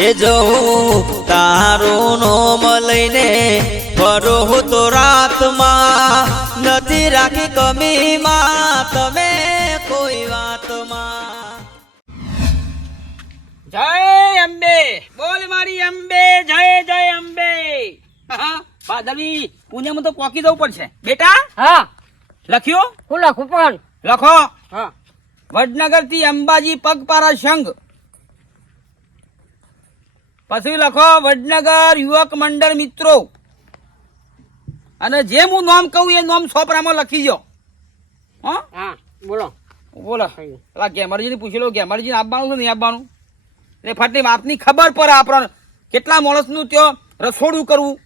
એ જવું તારું નોમ લઈને ફરો તો રાતમાં નથી રાખી કમીમાં તમે કોઈ વાતમાં. જય અંબે બોલ મારી અંબે જય જય અંબે. હા, ભાદરવી પુણ્યમાં તો પોકી જવું પડશે. બેટા હા. લખ્યું? હું લખું પણ. લખો. હા. વડનગરથી અંબાજી પગપારા સંઘ. પછી લખો વડનગર યુવક મંડળ મિત્રો. અને જે હું નામ કહું એ નામ સોપરામાં લખી જો હા? હા બોલો. બોલો. પેલા ગેમરજીને પૂછી લો ગેમરજી આપવાનું છે નહીં આપવાનું? એટલે ફરતી આપની ખબર પડે આપણને. કેટલા માણસનું ત્યાં રસોડું કરવું?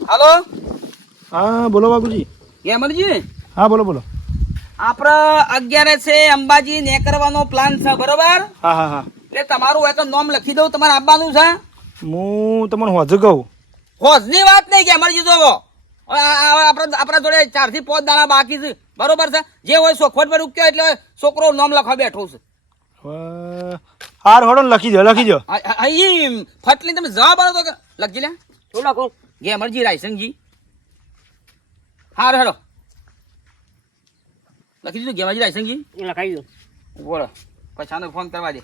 હાલો? હા બોલો બાબુજી ગેમરજી? હા બોલો બોલો. આપણે અગિયારે છે અંબાજી નેકરવાનો પ્લાન છે બરોબર? હા હા હા. એટલે તમારું હોય તો નોમ લખી દઉં તમારે આપવાનું છે. હું તમને હોજ કહું હોજની વાત નહીં ગેમરજી જોવો આપણે આપણા જોડે ચારથી પાંચ દાણા બાકી છે. બરોબર છે? જે હોય સોખવટ પર ઉક્યો એટલે છોકરો નોમ લખવા બેઠો છે. હાર હોડો લખી દો લખી દો. અહીં ફટલી તમે જવાબ આલો તો કે લખજી લે. શું લખું? ગેમરજી રાયસંગજી હાર હેડો. લખી દીધું? ગેમરજી રાયસંગજી એ લખાઈ દઉં બોલો પછાનો ફોન કરવા દે.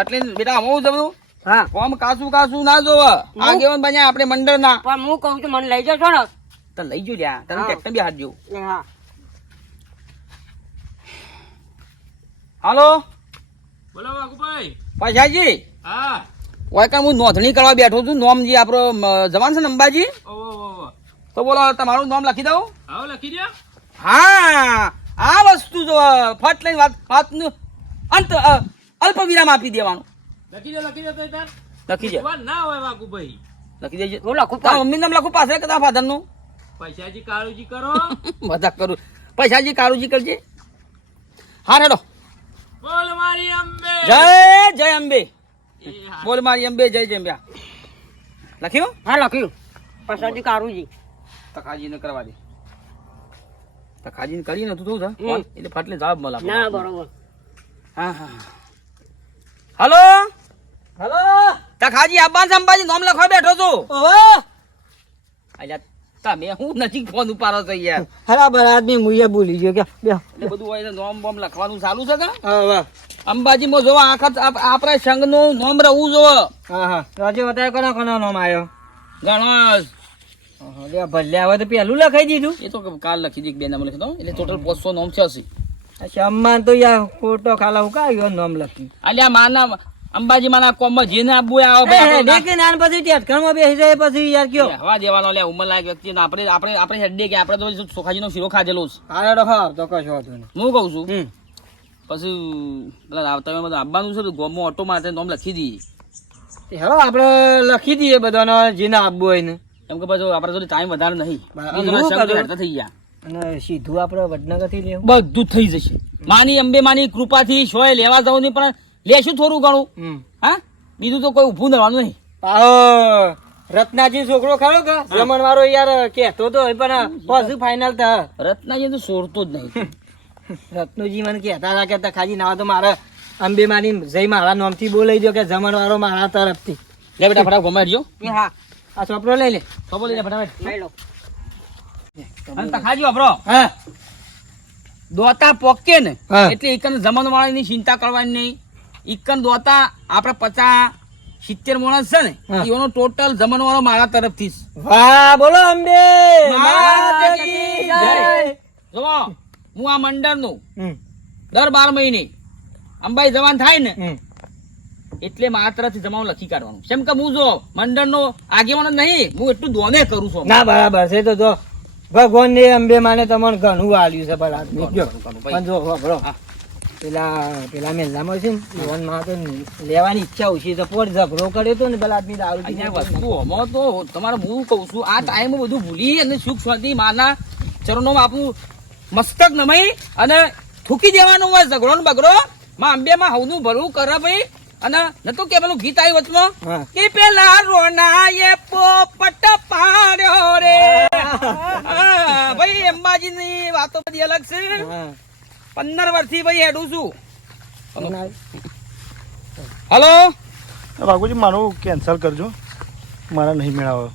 એટલે બેટા હું જમનું હા. કોમ કાસું કાસું ના જોવ. આગેવાન બન્યા આપણે મંડળ ના પણ હું કહું છું મને લઈ જશો ને? તો લઈ જો લ્યા. તને હા. બી હાથ જેવું હા. હાલો? બોલો વાઘુભાઈ. પછાજી હા. ઓય કાં હું નોંધણી કરવા બેઠો છું. નોમ જે આપણો જવાન છે ને અંબાજી. તો બોલો તમારું નામ લખી દઉં? આવો લખી દો હા. આ વસ્તુ જો ફટ લઈને વાત વાતનું અંત અલ્પ વિરામ આપી દેવાનું. લખી દે લખી દે તો તાર. લખી દે. ના હોય વાઘુભાઈ લખી દેજે. હું. લખું તારા મમ્મી નામ લખું પાસે કદા ફાધરનું પૈસાજી કાળુજી કરો. મજાક કરું. પૈસાજી કાળુજી કરજે. હા હેડો બોલ મારી અંબે. જય જય અંબે. બોલ મારી અંબે જય જય અંબે. લખ્યું? હા લખ્યું. પૈસાજી કાળુજી. તકાજી ને કરવા દે. તખાજી ને કરીને તું તું. એટલે ફાટલે જવાબ મળે ના બરોબર. હા હા હલો? હલો? ખાજી આબાન સંભાજી નામ લખવા બેઠો છું. અલ્યા તમે હું નજીક ફોન ઉપાડો છો યાર. બરાબર આદમી મુએ બોલી ગયો. કે બે એટલે બધું હોય નોમ બોમ લખવાનું ચાલુ છે કે? હા વાહ. અંબાજીમાં જોવા આખા આપ- આપણા સંઘનું નોમ રહું જોવો. હા હા. રાજે બતાવ્યો કોના કોના નામ આવ્યો? ગણેશ. ભલે હવે તો પેલું લખાઈ દીધું. એ તો કાલ લખી દીધી બે નામ લખી એટલે ટોટલ પાંચસો નોમ થશે સમ્માન તો યાર ખોટો ખાલા હું કાયો નામ લખ્યું અલ્યા માના અંબાજી માના કોમમાં જેને આબુ આવો ભાઈ આપણે ના- નાન પછી બેસી જાય પછી યાર કયો. હવા દેવાનો લે ઉંમર લાયક વ્યક્તિ આપણે આપણે આપણે હેડે કે આપણે તો સોખાજીનો શીરો ખાધેલો છે હા તો કશો વાંધો નહીં. હું કહું છું પછી પેલા આવતા બધા આવવાનું છે તો ઓટો માટે નોમ લખી દઈએ હેલો આપણે લખી દઈએ બધાનો જેને આપવું હોય ને કેમ કે પછી આપણે જોડે ટાઈમ વધારે નહીં. થઈ ગયા. અને સીધું આપણે વડનગરથી લેવું? બધું થઈ જશે. માની અંબે માની કૃપાથી શોય લેવા જવું નહીં પણ લેશું થોડું ઘણું. હા? બીજું તો કોઈ ઊભું રહેવાનું નહીં. પાહો રત્નાજી છોકરો ખરો કે? રમણ વાળો યાર કેતો તો પણ પછી ફાઇનલ થા. રત્નાજી તો સોરતો જ નહીં. રત્નુજી મને કહેતા હતા કે ખાજી ના તો મારા અંબે માની જઈ મારા નામથી બોલાઈ દો કે જમણ વાળો મારા તરફથી. લે બેટા ફટાફટ ગમાડજો હા. આ ચોપડો લઈ લે. ચોપડો લઈ લે ફટાફટ. લઈ લો. અને તખાજી વાપરો હા. દોતા પોકે ને એટલે એકન જમણ વાળાની ચિંતા કરવાની નહીં. એકન દોતા આપણે પચાસ સિત્તેર માણસ છે ને એનો ટોટલ જમણ વાળો મારા તરફથી. વાહ બોલો અંબે. હું આ મંડળનું દર બાર મહિને અંબાઈ જવાન થાય ને. એટલે માત્ર જમાવું લખી કાઢવાનું. કેમ કે હું જો મંડળનો આગેવાનો નહીં હું એટલું દોને કરું છું. ના બરાબર છે. તો જો ભગવાન ને અંબે માને તમને ઘણું આલ્યું છે. પણ જો વાપરો. પેલા પેલા મેલામાં છે ને લોનમાં તો લેવાની ઈચ્છા ઓછી તો પોટ ઝઘડો કર્યો તો ને પેલા આદમી દારૂ પીને વસ્તુ હમો તો તમારે હું કહું છું આ ટાઈમ બધું ભૂલી અને સુખ શાંતિ માના ચરણોમાં આપણું મસ્તક નમાઈ અને થૂકી દેવાનું હોય ઝઘડો ને બગડો. માં અંબે માં હવનું ભલું કરે ભાઈ. અને નતું કે પેલું ગીત આવ્યું વચમાં. કે પેલા રોના એ પોપટ પાડ્યો રે. ભાઈ અંબાજી ની વાતો બધી અલગ છે. પંદર વર્ષથી ભાઈ હેડું છું. હલો. બાપુજી મારું કેન્સલ કરજો. મારા નહીં મેળાવો.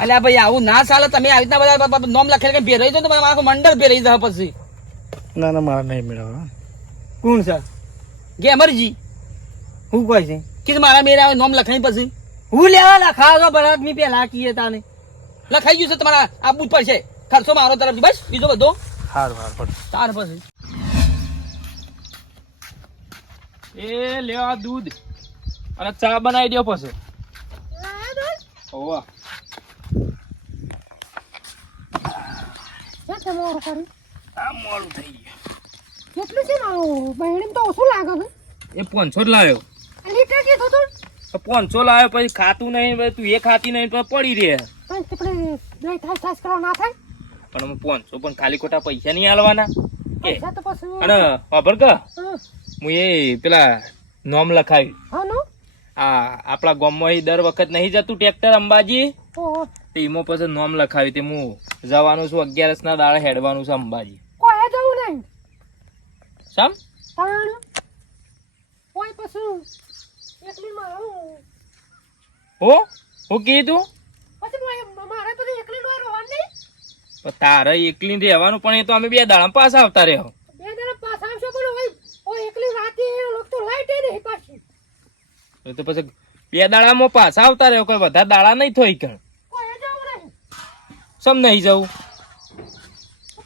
અલ્યા ભાઈ આવું ના ચાલે. તમે આવી રીતના બધા નોમ લખેલ કે ભેરાઈ દો તો મારું મંડળ ભેરાઈ જાય પછી. ના ના મારા નહીં મેળાવો. કોણ સર ગેમરજી. હું કોઈ છે? કે મારા મેરે આવે નોમ લખાઈ પછી. હું લેવા લખાવો છો બરાત મી પેલા કીએ તાને. લખાઈ ગયું છે તમારા આપવું જ પડશે ખર્ચો મારો તરફથી બસ બીજો બધો. હાર હાર પણ તાર પછી. એ લેવા દૂધ. અને ચા બનાવી દો પછી. ઓવા આ મોડું થઈ ગયું. કેટલું છે મારું? બહેણી તો ઓછું લાગે છે. એ પાંચસો જ લાવ્યો લીટર કીધું તું પાંચસો લાવ્યો પછી ખાતું નહીં તું એ ખાતી નહીં તો પડી રહે. પણ દહીં થાસ કરવા ના થાય? પણ પાંચસો પણ ખાલી ખોટા પૈસા નહીં આલવાના અને ખબર કે? હું એ પેલા નોમ લખાવી. હા નો? આ આપણા ગામમાં દર વખત નહીં જતું ટ્રેક્ટર અંબાજી? તો પછી નોમ લખાવી તે હું જવાનું છું અગિયારસ ના દાડે હેડવાનું છે અંબાજી. કોઈ જવું નહીં. સમ પણ કોઈ પછી હો. હું? કીધું પછી પછી તારે એકલી રહેવાનું. પણ એ તો અમે બે દાડા પાસ આવતા રહ્યો બે દાડા પાછા આવશો પણ એકલી રાતે લોકો તો લાઈટ નહીં પાછી. તો પછી બે દાડામાં પાછા આવતા રહ્યો કોઈ બધા દાડા નહીં થોઈ કણ કોઈ જવું નહીં. સમ નહીં જવું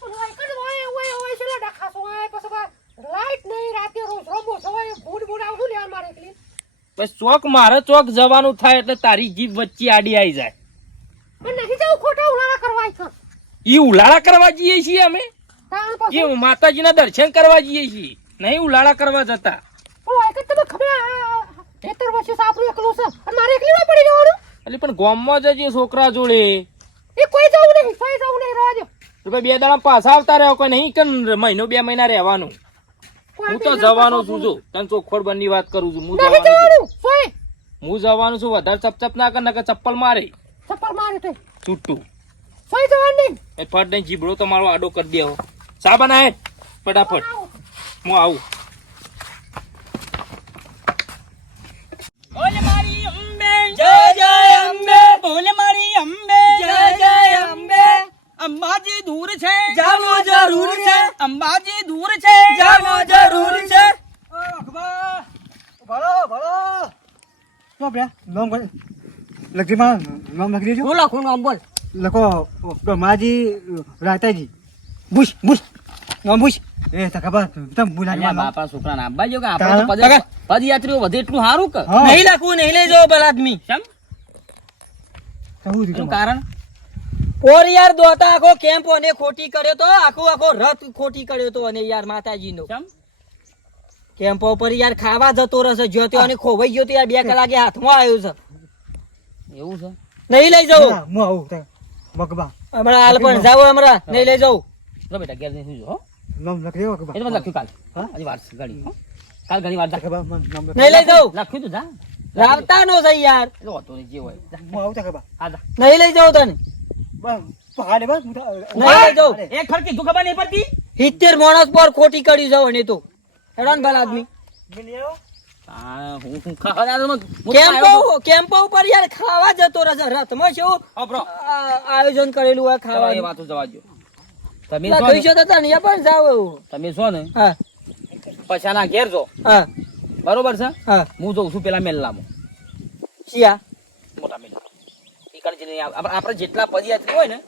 પણ ઓય કદ ઓય ઓય ઓય છેલ્લા ડખાસો ઓય પછી બા લાઈટ નહીં રાતે રોજ રમો છો ઓય બૂટ બૂટ આવશું લેવા મારે એકલી બસ ચોક મારે ચોક જવાનું થાય એટલે તારી જીભ વચ્ચે આડી આવી જાય. પણ નથી જવું ખોટા ઉલાળા કરવા છે ઈ ઉલાળા કરવા જઈએ છીએ અમે? એ માતાજીના દર્શન કરવા જઈએ છીએ. નહીં ઉલાળા કરવા જતા. પણ ગામમાં જજે છોકરા જોડે. એ કોઈ જવું નહીં કોઈ જવું નહીં રહેવા દો બે દાડા પાછા આવતા રહ્યો કોઈ નહીં કે મહિનો બે મહિના રહેવાનું? હું તો જવાનો છું જો. તને ચોખવટ બની વાત કરું છું. હું જવાનું છું. હું જવાનું છું વધારે ચપચપ ના કર નકર ચપ્પલ મારે. ચપ્પલ મારે તે. છૂટું. સોય જવાનું. એ ફટ નહીં જીબડો તો મારો આડો કરી દેવો. સાબન આય ફટાફટ. હું આવું. બોલ મારી અંબે. જય જય અંબે. બોલ મારી અંબે. જય જય અંબે. અંબાજી દૂર છે. જાવો જરૂર છે. અંબાજી દૂર છે. જાવો જરૂર છે. ભલો ભલો. તો બે નામ કોઈ? લખી માં નામ લખી દેજો. હું કોણ નામ બોલ. લખો માજી રાતાજી બુશ બુશ નામ બુશ એ તો ખબર તમ બોલાવી બાપા છોકરા ના અંબાજી કે આપણે તો તારા? પદ- પદયાત્રીઓ વધે એટલું સારું કે? નહીં લખવું નહીં લેજો જાઓ આદમી કેમ કારણ? ઓર યાર દોતા આખો કેમ્પ અને ખોટી કર્યો તો આખો આખો રથ ખોટી કર્યો તો અને યાર માતાજીનો. કેમ? કેમ્પ ઉપર યાર ખાવા જતો રહેશે જો તે અને ખોવાઈ ગયો તો યાર બે કલાકે હાથમાં આવ્યો છે. એવું છે? નહીં લઈ જાઉં હું આવું મગબા હમણાં હાલ પણ જાવ હમણાં નહીં લઈ જાઉં લો બેટા ઘેર નહીં સુજો નામ લખી દેવો મકબા એ તો લખ્યું કાલ. હા આજે વાર ગાડી કાલ ઘણી વાર જા. નહીં લઈ જાઉં લખ્યું તું જા. રાવતા નો છે યાર. એ તો હોતું નહીં, જે હોય. હું આવું ખબર. હા નહીં લઈ જાઉં તને? નહીં લઈ જાઉં એક ફરકી તું ખબર નહીં પડતી? સિત્તેર માણસ પર ખોટી કરી જાવ ને તો હેરાન ભલા આદમી કેમ્પો ઉપર યાર ખાવા જતો રથમાં શું? આયોજન કરેલું હોય વાતો જવા દ્યો. તમે છો કઈ ને- જતા હતા ને યા પણ જાવ એવું. તમે છો ને? હા. પછાના ઘેર જો હા. બરોબર છે? હા. હું જઉં છું પેલા મેલ્લામાં શિયા. ઈ આપણે જેટલા પદયાત્રી હોય ને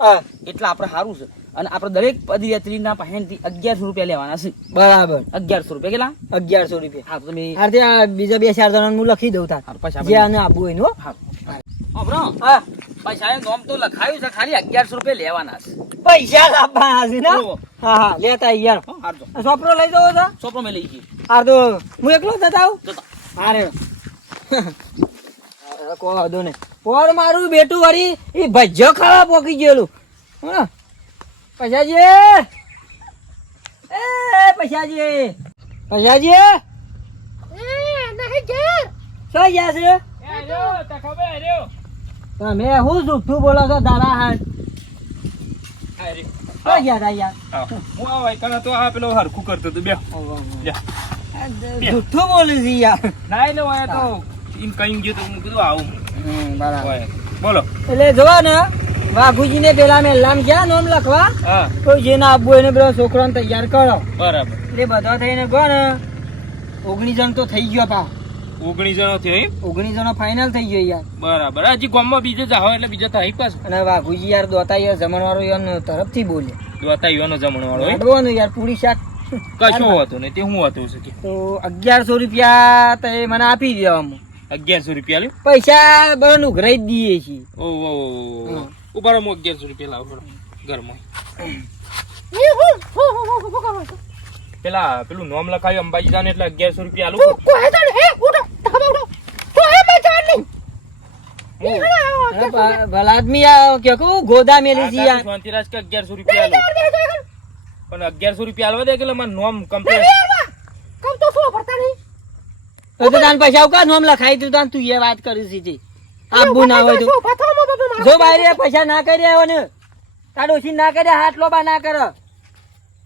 એટલા આપણે સારું છે. અને આપણે દરેક પદયાત્રીના પાસેથી અગિયારસો રૂપિયા લેવાના છે. બરાબર. અગિયારસો રૂપિયા કેટલા? અગિયારસો રૂપિયા. હા તમે આ બીજા બે ચાર જણા હું લખી દઉં તાર. પૈસા જે આને આપવું હોય ને હા. પૈસા નોમ તો લખાયું છે ખાલી અગિયારસો રૂપિયા લેવાના છે. પૈસા લાવવાના છે ને? હા હા લેતા યાર. સોપરો લઈ જવો છો? મેં લઈ ગઈ હા તો હું એકલો જતા આવું? જતા. હારે કો વાંધો નહીં. પોર મારું બેટું વળી એ ભજ્જો ખાવા પોકી ગયેલું. પૈસાજી એ પૈસાજી પૈસાજી તમે હું જુઠ્ઠું બોલો છો દાદા બે જુઠ્ઠું બોલે છે યાર. ના એટલે તો એમ કઈ ગયો તો હું કીધું આવું. બોલો. એટલે જોવા ને વાઘુજી ને પેલા મેં લામ ગયા નોમ લખવા તો જેના આબુ એને પેલો છોકરો તૈયાર કરો. બરાબર. એટલે બધા થઈને ગયો ને ઓગણીસ જણ તો થઈ ગયો તા ઓગણીસ જણો થયો ઓગણીસ જણો ફાઇનલ થઈ ગયો યાર. બરાબર. હજી ગામમાં બીજો જાવ એટલે બીજો થાય પાછું. અને વાઘુજી યાર દોતા યાર જમણવાળો યાર તરફથી બોલે. દોતા યાર નો જમણવાળો લાડવાનું યાર પૂરી શાક. કશું હતું ને તે હું હતું તો અગિયારસો રૂપિયા તે મને આપી દેવામાં અગિયારસો રૂપિયા લ્યો. પૈસા બરાબર ઉઘરાઈ દઈએ છીએ. ઓ ઓ ઉપર ઉભારો હું અગિયારસો રૂપિયા લાવો ઘરમાં એ હું હું હું હું હું કામ છે પેલા પેલું નોમ લખાયું અંબાજી જાને એટલે અગિયારસો રૂપિયા તું આલું કોઈ જાણ હે ઉઠો ઢાબા ઉઠો. તો હે મેં જાણ નહીં. ભલા આદમી આ કે કહું ગોદા મેલી જી આ. શાંતિરાજ કે અગિયારસો રૂપિયા પણ અગિયારસો રૂપિયા આલવા દે કે મારું નોમ કમ્પ્લીટ યાર કમ તો શું ભરતા નહીં તો તાન પૈસા ઉકા નોમ લખાઈ દીધું તાન તું એ વાત કરી સીધી. આબુ ના હોય તો. જો બારે પૈસા ના કરી આવ્યો ને તાર ડોશી ના કરે હાથ લોબા ના કર.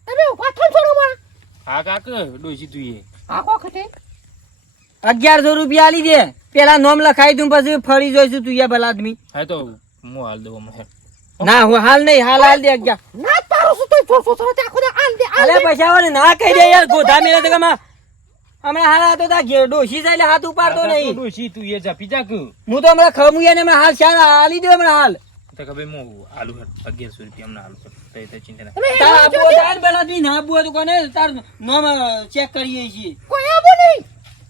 તમે ભથામ છોડો માં હા કાક ડોસી તું એ. હા કો ખતે અગિયારસો રૂપિયા આલી દે. પેલા નોમ લખાઈ દઉં પછી ફરી જોઈશું તું એ ભલા આદમી હા તો હું હાલ દઉં હમણાં. ના હું હાલ નહીં હાલ હાલ દે અગિયાર. ના પારું શું તો આખો દે આલ દે. આલ પૈસા વાળે ના કહી દે યાર ગોધા મેળે તો કમા હમણાં હાલ હતો તા ડોસી જાય એટલે હાથ ઉપાડતો નહીં. ડોસી તું એ જા પીજા કે? હું તો હમણાં ખમું ને હમણાં હાલ શાર આલી દે હમણાં હાલ. તો કે ભાઈ હું આલુ અગિયારસો રૂપિયા હમણાં આલુ તો એ ચિંતા ના તાર આબુ તાર પેલા દી ના આબુ તો કોને? તાર નોમ ચેક કરીએ છીએ. કોઈ આવો નહીં.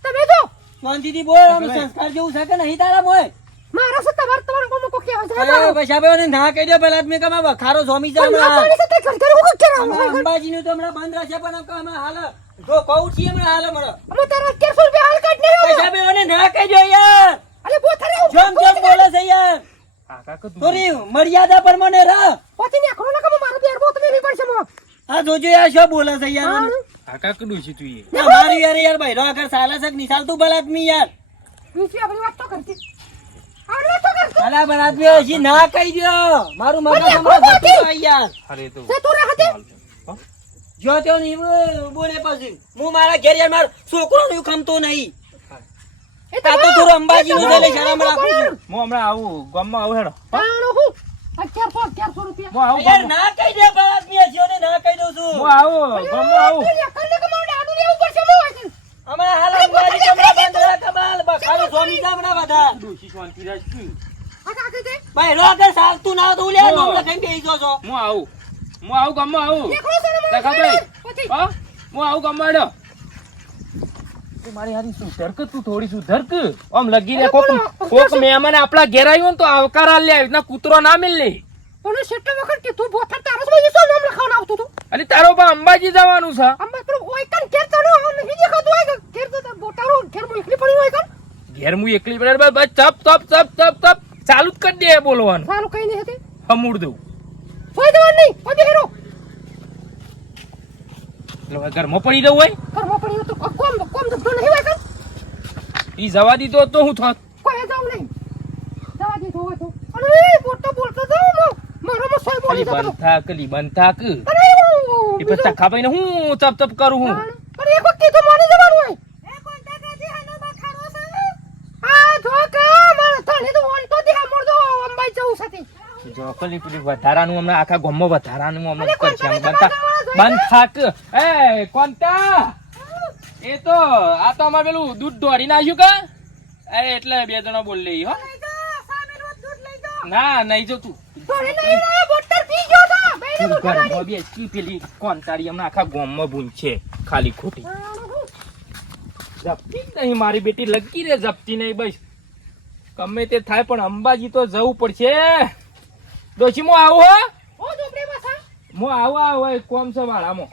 તમે જો. શાંતિથી બોલ આમ સંસ્કાર જેવું છે કે નહીં તારા મોય મારા સે તમાર તમાર કોમ કો કે આવે પૈસા ભાઈ ના કહી દે પેલા આદમી કમા વખારો જોમી છે પણ ના તે તો હમણાં બંધ રહેશે પણ હમણાં હાલ જો કહું છીએ હમણાં હાલ હમણાં અમે તારા 1100 રૂપિયા હાલ કાઢ નહીં પૈસા ભાઈ ના કહેજો યાર. અલે બોથરે જોમ જોમ બોલે છે યાર. તું થોડી મર્યાદા પ્રમાણે રહ પછી ને ખરો ના કમ મારો બેર બો તમે પડશે મો. આ જોજો યાર શું બોલે છે યાર મને? કાકા કડું છે તું એ મારી યાર યાર ભાઈ આગળ સાલે છે નિશાલ નહીં? ચાલતું ભલા આદમી યાર. નીચે આપણી વાત તો કરતી. તો આદમી હજી ના કહી દો મારું મગજ હમણાં યાર. અરે તો તું રહે હો? જો નહીં બોલે પછી. હું મારા ઘેર યાર મારો છોકરો નું ખમતો નહીં. એ તા તો થોડું અંબાજી નું લઈ શરમ રાખું છું. હું હમણાં આવું ગામમાં આવું હેડો. પાણો હું? 1100 1100 રૂપિયા. હું આવું યાર ના કહી દે ભલા આદમી હજી ને ના કહી દઉં છું. હું આવું આવું. પડશે મો હોય હમણાં હાલ અંબાજી કમરા બંધ રાખ કમાલ બખારું સ્વામી સાહેબ ના બધા. ડોશી શાંતિરાજ તું આ કાકે ભાઈ રો આગળ ચાલતું ના તો લે નોમ લખાઈને બેસી જો છો. હું આવું. હું આવું ગામમાં આવું. દેખાભાઈ હા? હું આવું ગામમાં હેડો મારી હારી સુધર કે તું થોડી સુધર કે આમ લગી કોક કોક મહેમાન આપણા ઘેર આવ્યો ને તો આવકાર આલે આવી રીતના કૂતરો ના મિલે પણ શેટલો વખત કે તું બોથા તારસમાં ઈસો નામ લખાવવાનું આવતું તું અને તારો બા અંબાજી જવાનું છે. આમાં પેલું ઓય કન ઘેર તનો નહીં દેખાતું હોય કે ઘેર તો બોટારો ઘેરમાં એકલી પડી હોય કન ઘેર હું એકલી પડે બસ ચપ ચપ ચપ ચપ ચપ. ચાલુ જ કરી દે બોલવાનું. સારું કઈ નહીં હતી. હમુડ દઉં. કોઈ દેવાનું નહીં કોઈ બેહેરો એટલે ઘરમાં પડી દઉં હોય? ઘરમાં પડી તો કોમ કોમ ધંધો નહીં હોય કર ઈ જવા દીધો તો હું થોત? કોઈ જાઉં નહીં. જવા દીધો હોય તો. અરે બોલતો બોલતો તો મારો મો સોય બોલી ખાલી બંધ થાક લી બંધ થાક અરે એ પછી તખાભાઈ હું તપ તપ કરું હું? અરે એક વખત તો મારી જવાનું હોય. કલી પેલી વધારાનું હમણાં આખા ગામમાં વધારાનું અમને કરશે બનતા બંધ થાક. એ કોનતા! એ તો આ તો અમારે પેલું દૂધ દોડી નાખ્યું કે? અરે એટલે બે જણા બોલ લઈ હો. ના નહીં જો તું તોરે નહીં રે બોટર પી ગયો તો. બેને તું ઘરમાં બેસી પેલી કોનતાળી હમણાં આખા ગામમાં ભૂન છે ખાલી ખોટી. જપતી જ નહીં મારી બેટી લગી રે જપતી નહીં બસ. ગમે તે થાય પણ અંબાજી તો જવું પડશે. ડોશી હું આવું હો? ઓ જોપડે પાછા. હું આવું આવું કોમ છે વાળામાં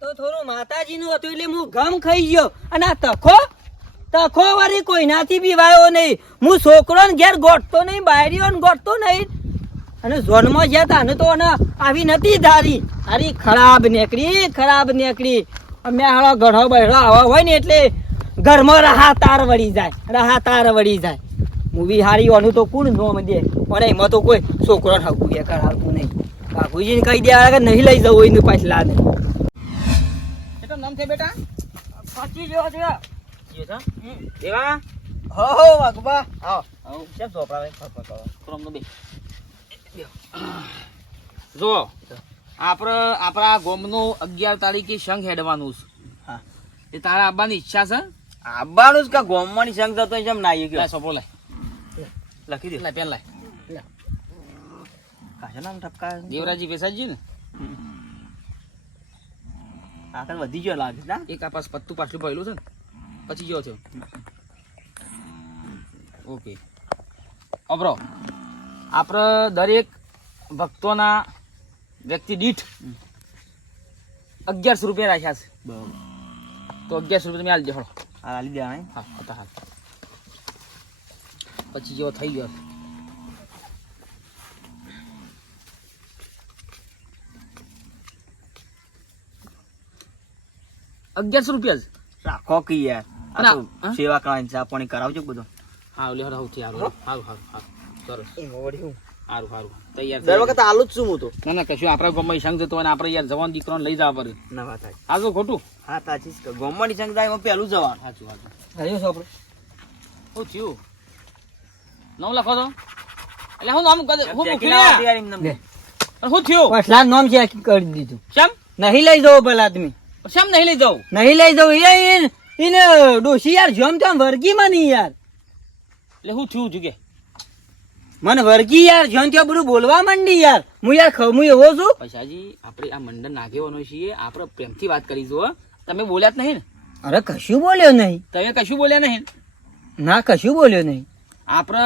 તો થોડું માતાજીનું હતું એટલે હું ગમ ખાઈ ગયો. અને આ તખો તખો વાળી કોઈનાથી બી વાયો નહીં. હું છોકરો ને ઘેર ગોઠતો નહીં બાયરીઓ ને ગોઠતો નહીં. અને ઝોનમાં જ્યાં તા ને તો અને આવી નથી ધારી. તારી ખરાબ નીકળી ખરાબ નીકળી. મેળો હાળો ગઢો બહેડો આવા હોય ને એટલે ઘરમાં રહા તાર વળી જાય રાહા તાર વળી જાય. મૂવી હારી ઓનું તો કોણ નોમ દે પણ એમાં તો કોઈ છોકરો ઠાકું બે કરાવતું નહીં. બાપુજીને કહી દે કે નહીં લઈ જવું એનું પાછ લાદે કેટલું નામ છે બેટા? પછી જેવો છે. એવા? હો હો વાઘબા. આવો. આવો. કેમ ફરફર ક્રમનો બે. જો આપણે આપણા ગોમનું અગિયાર તારીખે શંખ હેડવાનું છે. હા. એ તારા આવવાની ઈચ્છા છે? આબાનું જ કા ગોમવાની સંગ તો જેમ નાઈ લાય સોપો લાય. લખી દે. લાય પેન લાય. કાશા નામ ટપકા દેવરાજી પેસાજી ને. આગળ વધી ગયો લાગે ના? એક આ પાસ પત્તું પાછલું ભરેલું છે ને. પછી ગયો થયો ઓકે. અબરો આપણે દરેક ભક્તોના વ્યક્તિ દીઠ અગિયારસો રૂપિયા રાખ્યા છે. બરાબર. તો અગિયારસો રૂપિયા તમે આલી દે હળો આ લાલી દેવાના હા હતા હા. પછી જેવો થઈ ગયો. અગિયારસો રૂપિયા જ? રાખો કે યાર? સેવા કરવાની ચા પાણી કરાવજો બધું. હા લે હળો થી હારું હારું હારું સારું સરસ. હું? સારું સારું તૈયાર દર વખત આલું જ છું હું તો. ના ના કશું આપણા ગામમાં સંઘ જતો અને આપણે યાર જવાન દીકરાને લઈ જવા પડે. ના વાત થાય આ તો ખોટું. હા તાચી જ ગોમવાની સંગ થાય પહેલું જવાનું. સાચું સાચું. હરિયો છો આપણે. શું થયું? નામ લખો તો. એટલે હું નામ કદ- હું મૂકી શું થયું? પછલા નામ છે કરી દીધું. શેમ? નહીં લઈ જવું પેલા આદમી શેમ નહીં લઈ જવું? નહીં લઈ જવું? એ એને ડોશી યાર જોમ તેમ વર્ગી માં નહીં યાર. એટલે શું થયું જુગે મને વર્ગી યાર જોમ ત્યાં બધું બોલવા માંડી યાર. હું યાર ખમું એવો છું. પૈસાજી આપણે આ મંડળ નાખેવાનો છીએ આપણે પ્રેમથી વાત કરીશું હો. તમે બોલ્યા જ નહીં ને. અરે કશું બોલ્યો નહીં. તમે કશું બોલ્યા નહીં ના? કશું બોલ્યો નહીં. આપણે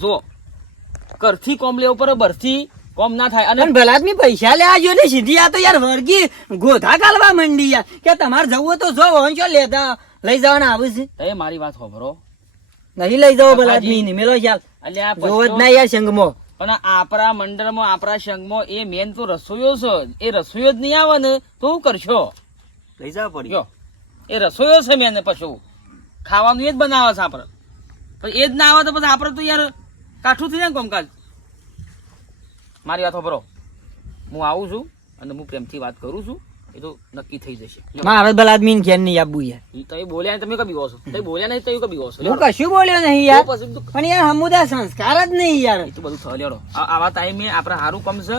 જો કરથી કોમ લેવું પર બરથી કોમ ના થાય. અને અને ભલા આદમી પૈસા લેવા જો ને સીધી આ તો યાર વર્ગી ગોધા કાલવા માંડી યાર. કે તમારે જવું તો જો વંશો લેતા લઈ જવાના આવે છે? તમે મારી વાત ખબરો નહીં લઈ જવો ભલા કાકાજી. આદમી ને મેલો યાર અલ્યા જોવો જ ના યાર સંગમો. પણ આપણા મંડળમાં આપણા સંઘમાં એ મેન તો રસોઈયો છે. એ રસોઈયો જ નહીં આવે ને તો શું કરશો? લઈ જવા પડી જો એ રસોઈયો છે મેન પશુ ખાવાનું એ જ બનાવે છે આપણે પણ એ જ ના આવે તો પછી આપણે તો યાર કાઠું થઈ જાય કામકાજ. મારી વાત સાંભળો હું આવું છું અને હું પ્રેમથી વાત કરું છું. એ તો નક્કી થઈ જશે. મારા ભલા આદમી ઘેર નહીં આપવું યાર. તમે બોલ્યા નહીં, તમે કભી ગો છો તમે બોલ્યા નહીં તમે કભી ગો છો હું કશું બોલ્યો નહીં યાર. તો પણ યાર હમુદા સંસ્કાર જ નહીં યાર. એ તો બધું થયો લેડો આવા ટાઈમે આપણે સારું કમ છે.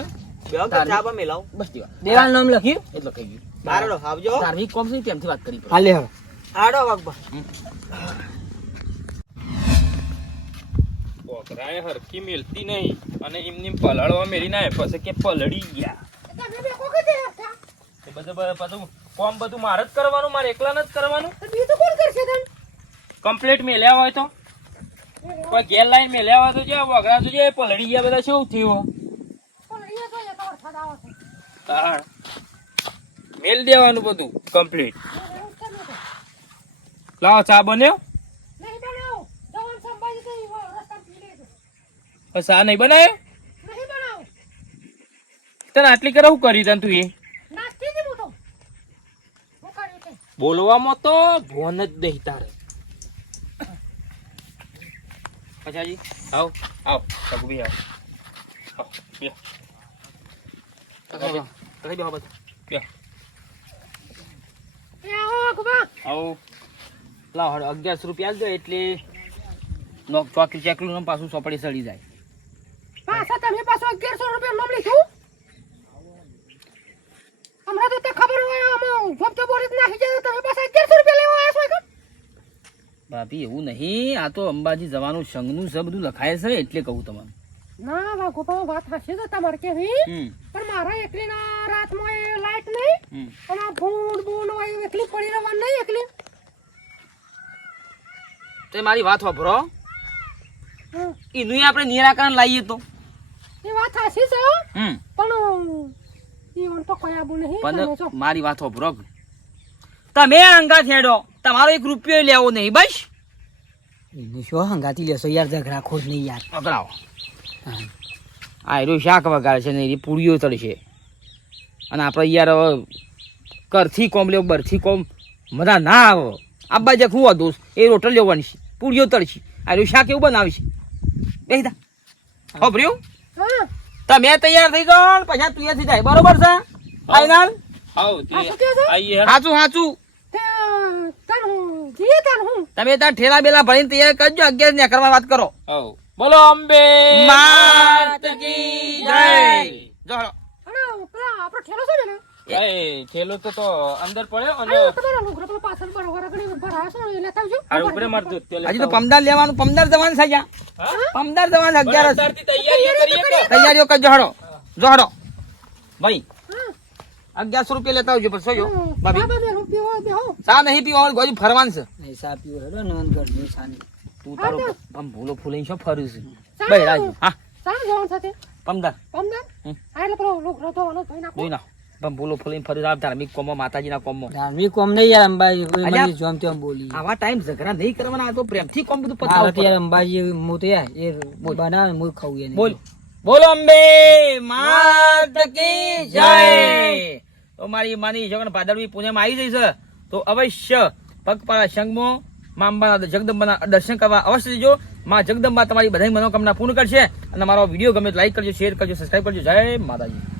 દેવાલ નામ લખ્યું? એટલે કહી ગયું. બારડો આવજો ધાર્મિક કોમ છે તેમથી વાત કરી પડે. હાલે હવે. આડો વાગબા મેલતી નહીં અને એમની પલળવા મેલી ના પછી કે પલળી ગયા. એ બધું કોમ બધું મારે જ કરવાનું મારે એકલાને જ કરવાનું? બીજું કોણ કરશે તન? કમ્પ્લીટ મેલ્યા હોય તો? કોઈ ગેર લાઈન મેલ્યા હોય તો જે વગડા તો જે પલળી ગયા બધા શું થયું? તાણ. મેલ દેવાનું બધું કમ્પ્લીટ લાવો ચા બન્યો? ચા નહીં બનાવ્યો? તને આટલી કરે હું કરી તને તું એ? બોલવામાં તો ભોન જ નહીં તારે. પછાજી આવ. આવ સગુભી આવ. આવ બે. બે. એ આવો લાવો અગિયારસો રૂપિયા આલજો એટલે નો ચોકી ચેકલું ને પાછું ચોપડી સડી જાય. પાછા તમે પાછો અગિયારસો રૂપિયા નામ લીધું હમણાં તો તે ખબર હોય આમાં ફક્ત બોરી નાખી જાય તમે પાછા અગિયારસો રૂપિયા લેવા આવ્યા છો ભાભી એવું નહીં આ તો અંબાજી જવાનું સંઘનું છે બધું લખાય છે એટલે કહું તમને. ના વાઘોપા વાત હશે તો તમારે કેવી? પણ મારા એકલીના રાતમાં એ લાઈટ નહીં હમ અને આ ભૂંડ ભૂંડ હોય એકલી પડી રહેવાનું નહીં એકલી તે મારી વાત વાપરો. એનું આપણે નિરાકરણ લાવીએ તો. એ વાત સાચી છે હમ. પણ તો કઈ આબુ નહીં પણ મારી વાત વાપરો તમે અંગા થેડો તમારો એક રૂપિયો લેવો નહીં બસ. શું હંગાતી લેશો યાર ઝઘડા ખોજ નહીં યાર. પકડાવો. આ એનું શાક વગાડે છે નહીં પૂરીઓ તળશે. અને આપણે યાર હવે કરથી કોમ લેવો બરથી કોમ. મજા ના આવો. આબા જે હું દોસ્ત એ રોટલ લેવાની છે. પૂરીઓ તળશી. આ શાક એવું બનાવીશ. બેસી હો. ભર્યું તમે તૈયાર થઈ જાઓ પછી તું થઈ જાય. બરોબર છે? ફાઈનલ આવો આ શું કહે છે? આઈએ હેડ. સાચું સાચું તે હું જીએ તન હું. તમે ત્યાં ઠેલા બેલા ભરીને તૈયાર કરજો અગિયાર ને કરવા વાત કરો. બોલો અંબે. માત કી જય. જો. આપણો ઠેલો છે ને? એ થેલો તો તો અંદર પડ્યો અને આ તમારા લુગડા પેલા પાછળ બરોબર આગળ છે ને લેતા આવજો. ઉપરે માર હજી તો પમદાર લેવાનું પમદાર જવાનું છે જ્યાં પમદાર જવાનું છે અગિયાર તૈયારીઓ કરીએ તૈયારીઓ કરજો હડો જો ભાઈ અગિયારસો રૂપિયા લેતા આવજો પછી જો ભાભી. બાબા બે રૂપિયા બેહો ચા નહીં પીવાનું ગોજી ફરવાનું છે. તું હા, તારો તો. ભૂલો ફર્યું છે. ભાઈ રાજુ હા. સારું જવાનું સાથે? પમદાર. પમદાર? હા એટલે પેલો જોઈ પણ ભૂલો ફૂલાઈને ફર્યું ધાર્મિક કોમો માતાજીના કોમો ધાર્મિક કોમ નહીં યાર અંબાજી જોમ તેમ બોલી. આવા ટાઈમ ઝઘડા નહીં કરવાના તો પ્રેમથી કોમ બધું પતાવો યાર અંબાજી હું તો યાર એ બનાવે હું ખાવું એને. બોલ. બોલો અંબે માત કી જય. તો મારી માની જગન ભાદરવી પુણ્યમાં આવી જઈશ તો અવશ્ય પગપાળા સંગમો માં અંબાના જગદંબાના દર્શન કરવા અવશ્ય જજો. માં જગદંબા તમારી બધાની મનોકામના પૂર્ણ કરશે. અને મારો વીડિયો ગમે લાઈક કરજો શેર કરજો સબસ્ક્રાઈબ કરજો. જય માતાજી.